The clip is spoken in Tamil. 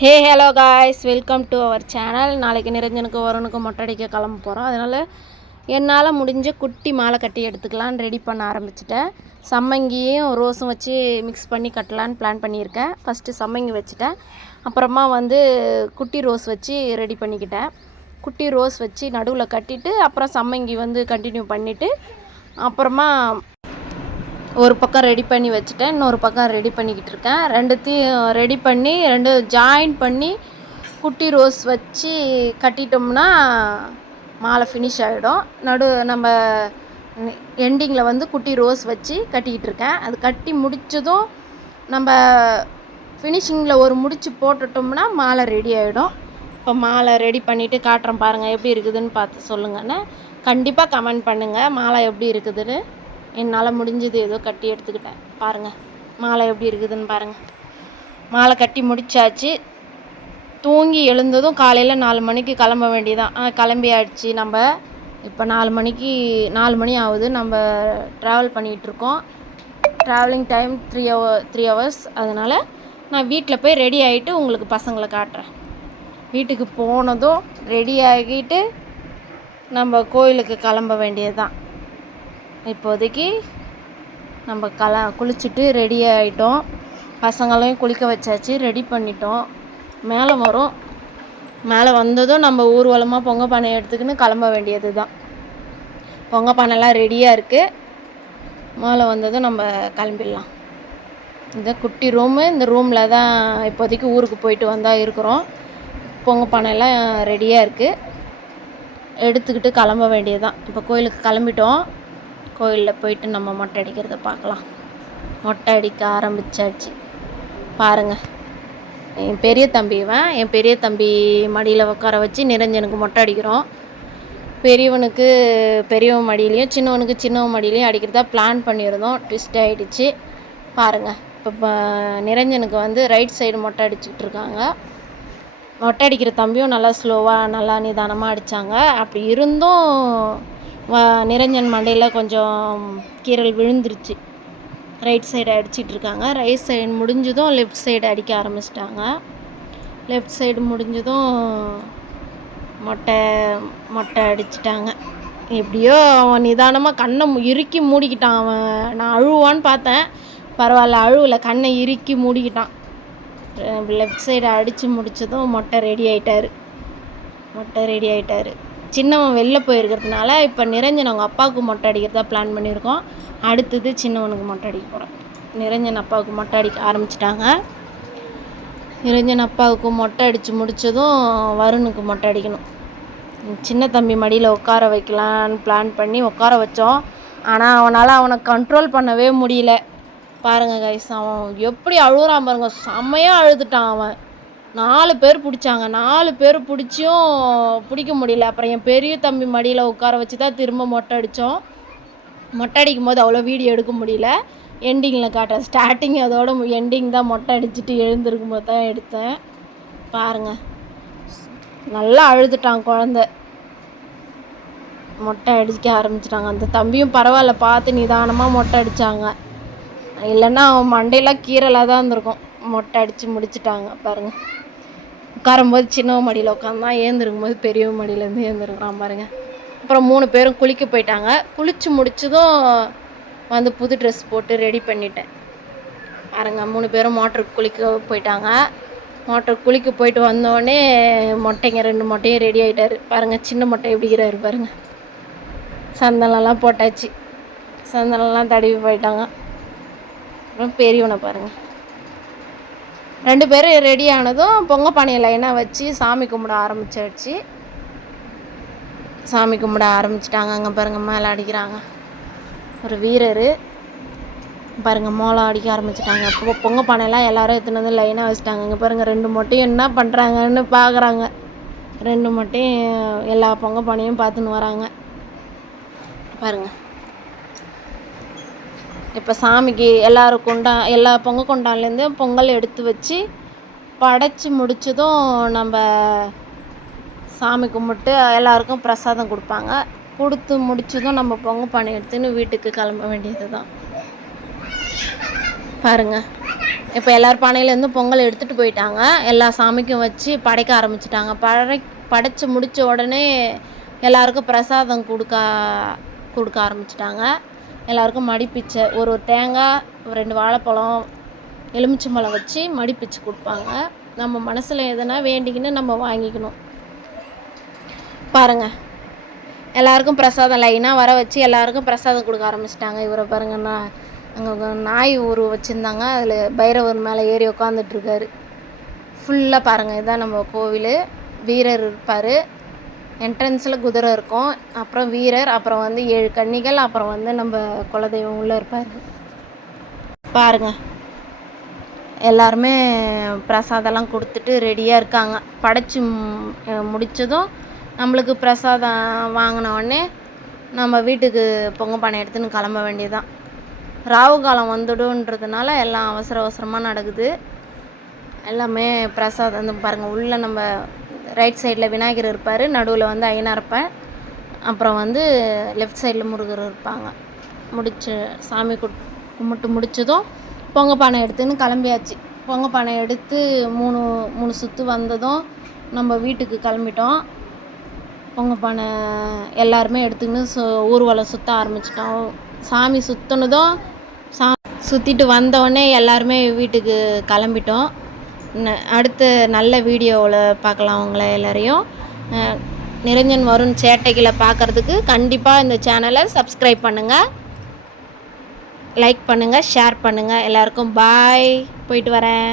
Hello guys, welcome to our channel. நாளைக்கு நிரஞ்சனுக்கு வருணுக்கு மொட்டை அடிக்க கிளம்ப போகிறோம். அதனால் என்னால் முடிஞ்ச குட்டி மாலை கட்டி எடுத்துக்கலான்னு ரெடி பண்ண ஆரம்பிச்சிட்டேன். சம்மங்கியும் ரோஸும் வச்சு மிக்ஸ் பண்ணி கட்டலான்னு பிளான் பண்ணியிருக்கேன். ஃபஸ்ட்டு சம்மங்கி வச்சுட்டேன். அப்புறமா குட்டி ரோஸ் வச்சு ரெடி பண்ணிக்கிட்டேன். குட்டி ரோஸ் வச்சு நடுவில் கட்டிட்டு அப்புறம் சம்மங்கி கண்டினியூ பண்ணிவிட்டு அப்புறமா ஒரு பக்கம் ரெடி பண்ணி வச்சுட்டேன். இன்னொரு பக்கம் ரெடி பண்ணிக்கிட்டு இருக்கேன். ரெண்டுத்தையும் ரெடி பண்ணி ஜாயின் பண்ணி குட்டி ரோஸ் வச்சு கட்டிட்டோம்னா மாலை ஃபினிஷ் ஆகிடும். நம்ம எண்டிங்கில் குட்டி ரோஸ் வச்சு கட்டிக்கிட்டு இருக்கேன். அது கட்டி முடித்ததும் நம்ம ஃபினிஷிங்கில் ஒரு முடிச்சு போட்டுட்டோம்னா மாலை ரெடி ஆகிடும். இப்போ மாலை ரெடி பண்ணிவிட்டு காட்டுறேன் பாருங்கள், எப்படி இருக்குதுன்னு பார்த்து சொல்லுங்கன்னு கண்டிப்பாக கமெண்ட் பண்ணுங்கள். மாலை எப்படி இருக்குதுன்னு. என்னால் முடிஞ்சது ஏதோ கட்டி எடுத்துக்கிட்டேன். பாருங்கள் மாலை எப்படி இருக்குதுன்னு பாருங்கள். மாலை கட்டி முடித்தாச்சு. தூங்கி எழுந்ததும் காலையில் 4 மணிக்கு கிளம்ப வேண்டியதான். கிளம்பி ஆயிடுச்சு. நம்ம இப்போ 4 மணி ஆகுது. நம்ம ட்ராவல் பண்ணிகிட்ருக்கோம். Travelling time 3 hours. அதனால் நான் வீட்டில் போய் ரெடி ஆகிட்டு உங்களுக்கு பசங்களை காட்டுறேன். வீட்டுக்கு போனதும் ரெடி ஆகிட்டு நம்ம கோயிலுக்கு கிளம்ப வேண்டியது தான். இப்போதைக்கு நம்ம குளிச்சுட்டு ரெடி ஆகிட்டோம். பசங்களையும் குளிக்க வச்சாச்சு, ரெடி பண்ணிட்டோம். மேலே வரும். மேலே வந்ததும் நம்ம ஊர்வலமாக பொங்கல் பானை எடுத்துக்கின்னு கிளம்ப வேண்டியது தான். பொங்கல் பானைலாம் ரெடியாக இருக்குது. மேலே வந்ததும் நம்ம கிளம்பிடலாம். இந்த குட்டி ரூமு, இந்த ரூமில் தான் இப்போதைக்கு ஊருக்கு போயிட்டு வந்தால் இருக்கிறோம். பொங்கல் பானைலாம் ரெடியாக இருக்குது. எடுத்துக்கிட்டு கிளம்ப வேண்டியது தான். இப்போ கோயிலுக்கு கிளம்பிட்டோம். கோயிலில் போயிட்டு நம்ம மொட்டை அடிக்கிறத பார்க்கலாம். மொட்டை அடிக்க ஆரம்பித்தாச்சு. பாருங்கள், என் பெரிய தம்பி மடியில் உட்கார வச்சு நிரஞ்சனுக்கு மொட்டை அடிக்கிறோம். பெரியவன் மடியிலையும் சின்னவன் மடியிலையும் அடிக்கிறதா பிளான் பண்ணியிருந்தோம். ட்விஸ்ட் ஆகிடுச்சு. பாருங்கள், இப்போ நிரஞ்சனுக்கு ரைட் சைடு மொட்டை அடிச்சுக்கிட்டு இருக்காங்க. மொட்டை அடிக்கிற தம்பியும் நல்லா ஸ்லோவாக நல்லா நிதானமாக அடித்தாங்க. அப்படி இருந்தும் நிரஞ்சன் மண்டையில் கொஞ்சம் கீறல் விழுந்துருச்சு. ரைட் சைடு அடிச்சிட்ருக்காங்க. ரைட் சைடு முடிஞ்சதும் லெஃப்ட் சைடு அடிக்க ஆரம்பிச்சிட்டாங்க. லெஃப்ட் சைடு முடிஞ்சதும் மொட்டை அடிச்சிட்டாங்க. எப்படியோ அவன் நிதானமாக கண்ணை இறுக்கி மூடிக்கிட்டான். நான் அழுவான்னு பார்த்தேன், பரவாயில்ல, அழுவலை. கண்ணை இறுக்கி மூடிக்கிட்டான். லெஃப்ட் சைடு அடித்து முடித்ததும் மொட்டை ரெடி ஆகிட்டாரு. சின்னவன் வெளில போயிருக்கிறதுனால இப்போ நிரஞ்சன் அவங்க அப்பாவுக்கு மொட்டை அடிக்கிறதா பிளான் பண்ணியிருக்கோம். அடுத்தது சின்னவனுக்கு மொட்டை அடிக்க போகிறோம். நிரஞ்சன் அப்பாவுக்கு மொட்டை அடிக்க ஆரம்பிச்சிட்டாங்க. நிரஞ்சன் அப்பாவுக்கு மொட்டை அடித்து முடித்ததும் வருணுக்கு மொட்டை அடிக்கணும். சின்ன தம்பி மடியில் உட்கார வைக்கலான்னு பிளான் பண்ணி உட்கார வச்சோம். ஆனால் அவனை கண்ட்ரோல் பண்ணவே முடியல. பாருங்கள் கைஸ், அவன் எப்படி அழுகுறான் பாருங்கள். செம்மையாக அழுதுட்டான் அவன். 4 பேர் பிடிச்சாங்க. 4 பேர் பிடிச்சும் பிடிக்க முடியல. அப்புறம் என் பெரிய தம்பி மடியில் உட்கார வச்சு தான் திரும்ப மொட்டை அடித்தோம். மொட்டை அடிக்கும் போது அவ்வளோ வீடியோ எடுக்க முடியல. எண்டிங்கில் காட்டுறேன். ஸ்டார்டிங் அதோட எண்டிங் தான். மொட்டை அடிச்சுட்டு எழுந்திருக்கும் போது தான் எடுத்தேன். பாருங்கள், நல்லா அழுதுட்டான் குழந்த. மொட்டை அடிக்க ஆரம்பிச்சிட்டாங்க. அந்த தம்பியும் பரவாயில்ல, பார்த்து நிதானமாக மொட்டை அடித்தாங்க. இல்லைன்னா அவன் மண்டையெல்லாம் கீரலாக தான் இருந்திருக்கும். மொட்டை அடித்து முடிச்சிட்டாங்க. பாருங்கள், உட்காரும்போது சின்னவன் மடியில் உட்காந்தான், ஏந்திருக்கும் போது பெரியவன் மடியிலேருந்து ஏந்திருக்கிறான் பாருங்கள். அப்புறம் 3 பேரும் குளிக்க போயிட்டாங்க. குளித்து முடித்ததும் புது ட்ரெஸ் போட்டு ரெடி பண்ணிட்டேன். பாருங்கள், 3 பேரும் மோட்டருக்கு குளிக்க போயிட்டாங்க. மோட்டருக்கு குளிக்க போயிட்டு வந்தோடனே 2 மொட்டையும் ரெடி ஆகிட்டார். பாருங்கள், சின்ன மொட்டை எப்படிக்கிறாரு பாருங்கள். சந்தனம்லாம் போட்டாச்சு. சந்தனம்லாம் தடவி போயிட்டாங்க. அப்புறம் பெரியவனை பாருங்கள். 2 பேரும் ரெடி ஆனதும் பொங்கல் பானையை லைனாக வச்சு சாமி கும்பிட ஆரம்பிச்சிட்டாங்க. அங்கே பாருங்கள், மேலே அடிக்கிறாங்க. ஒரு வீரர் பாருங்கள், மோளம் அடிக்க ஆரம்பிச்சிட்டாங்க. இப்போ பொங்கல் பானையெல்லாம் எல்லோரும் எடுத்துன்னு லைனாக வச்சுட்டாங்க. இங்கே பாருங்கள், 2 மொட்டையும் என்ன பண்ணுறாங்கன்னு பார்க்குறாங்க. 2 மொட்டையும் எல்லா பொங்கல் பானையும் பார்த்துன்னு வராங்க. பாருங்கள், இப்போ சாமிக்கு எல்லா பொங்கல் கொண்டான்லேருந்து பொங்கல் எடுத்து வச்சு படைச்சி முடித்ததும் நம்ம சாமி கும்பிட்டு எல்லாருக்கும் பிரசாதம் கொடுப்பாங்க. கொடுத்து முடித்ததும் நம்ம பொங்கல் பானை எடுத்துன்னு வீட்டுக்கு கிளம்ப வேண்டியது தான். பாருங்கள், இப்போ எல்லார் பானையிலேருந்து பொங்கல் எடுத்துகிட்டு போயிட்டாங்க. எல்லா சாமிக்கும் வச்சு படைக்க ஆரம்பிச்சிட்டாங்க. படைச்சி முடித்த உடனே எல்லாருக்கும் பிரசாதம் கொடுக்க ஆரம்பிச்சிட்டாங்க. எல்லாருக்கும் மடிப்பிச்சை ஒரு தேங்காய் 2 வாழைப்பழம் எலுமிச்சம்பழம் வச்சு மடிப்பிச்சு கொடுப்பாங்க. நம்ம மனசில் எதுனா வேண்டிக்கின்னு நம்ம வாங்கிக்கணும். பாருங்கள், எல்லாருக்கும் பிரசாதம் லைனாக வர வச்சு எல்லாருக்கும் பிரசாதம் கொடுக்க ஆரம்பிச்சிட்டாங்க. இவரை பாருங்கண்ணா, அங்கே நாய் வச்சுருந்தாங்க. அதில் பைரவர் மேலே ஏறி உட்காந்துட்ருக்காரு. ஃபுல்லாக பாருங்கள், இதுதான் நம்ம கோவில். வீரர் இருப்பார், என்ட்ரன்ஸில் குதிரை இருக்கும், அப்புறம் வீரர், அப்புறம் 7 கன்னிகள், அப்புறம் நம்ம குலதெய்வம் உள்ளே இருப்பார். பாருங்கள், எல்லாருமே பிரசாதம்லாம் கொடுத்துட்டு ரெடியாக இருக்காங்க. படைச்சி முடித்ததும் நம்மளுக்கு பிரசாதம் வாங்கினோடனே நம்ம வீட்டுக்கு பொங்கல் பானை எடுத்துன்னு கிளம்ப வேண்டியதுதான். ராகு காலம் வந்துடுன்றதுனால எல்லாம் அவசரமாக நடக்குது. எல்லாமே பிரசாதம் பாருங்கள். உள்ளே நம்ம ரைட் சைடில் விநாயகர் இருப்பார், நடுவில் ஐயனார்ப்பன், அப்புறம் லெஃப்ட் சைடில் முருகர் இருப்பாங்க. சாமி கும்பிட்டு முடித்ததும் பொங்கல் பானை எடுத்துன்னு கிளம்பியாச்சு. பொங்கல் பானை எடுத்து 3 சுற்று வந்ததும் நம்ம வீட்டுக்கு கிளம்பிட்டோம். பொங்கல் பானை எல்லாருமே எடுத்துக்கின்னு ஊர்வலம் சுற்ற ஆரம்பிச்சிட்டோம். சாமி சுற்றினதும் சுற்றிட்டு வந்தோடனே எல்லாருமே வீட்டுக்கு கிளம்பிட்டோம். அடுத்த நல்ல வீடியோவில் பார்க்கலாம் உங்களை எல்லாரையும். நிரஞ்சன் வருண் சேட்டைகளை பார்க்குறதுக்கு கண்டிப்பாக இந்த சேனலை சப்ஸ்கிரைப் பண்ணுங்கள், லைக் பண்ணுங்கள், ஷேர் பண்ணுங்கள். எல்லாருக்கும் பாய், போயிட்டு வரேன்.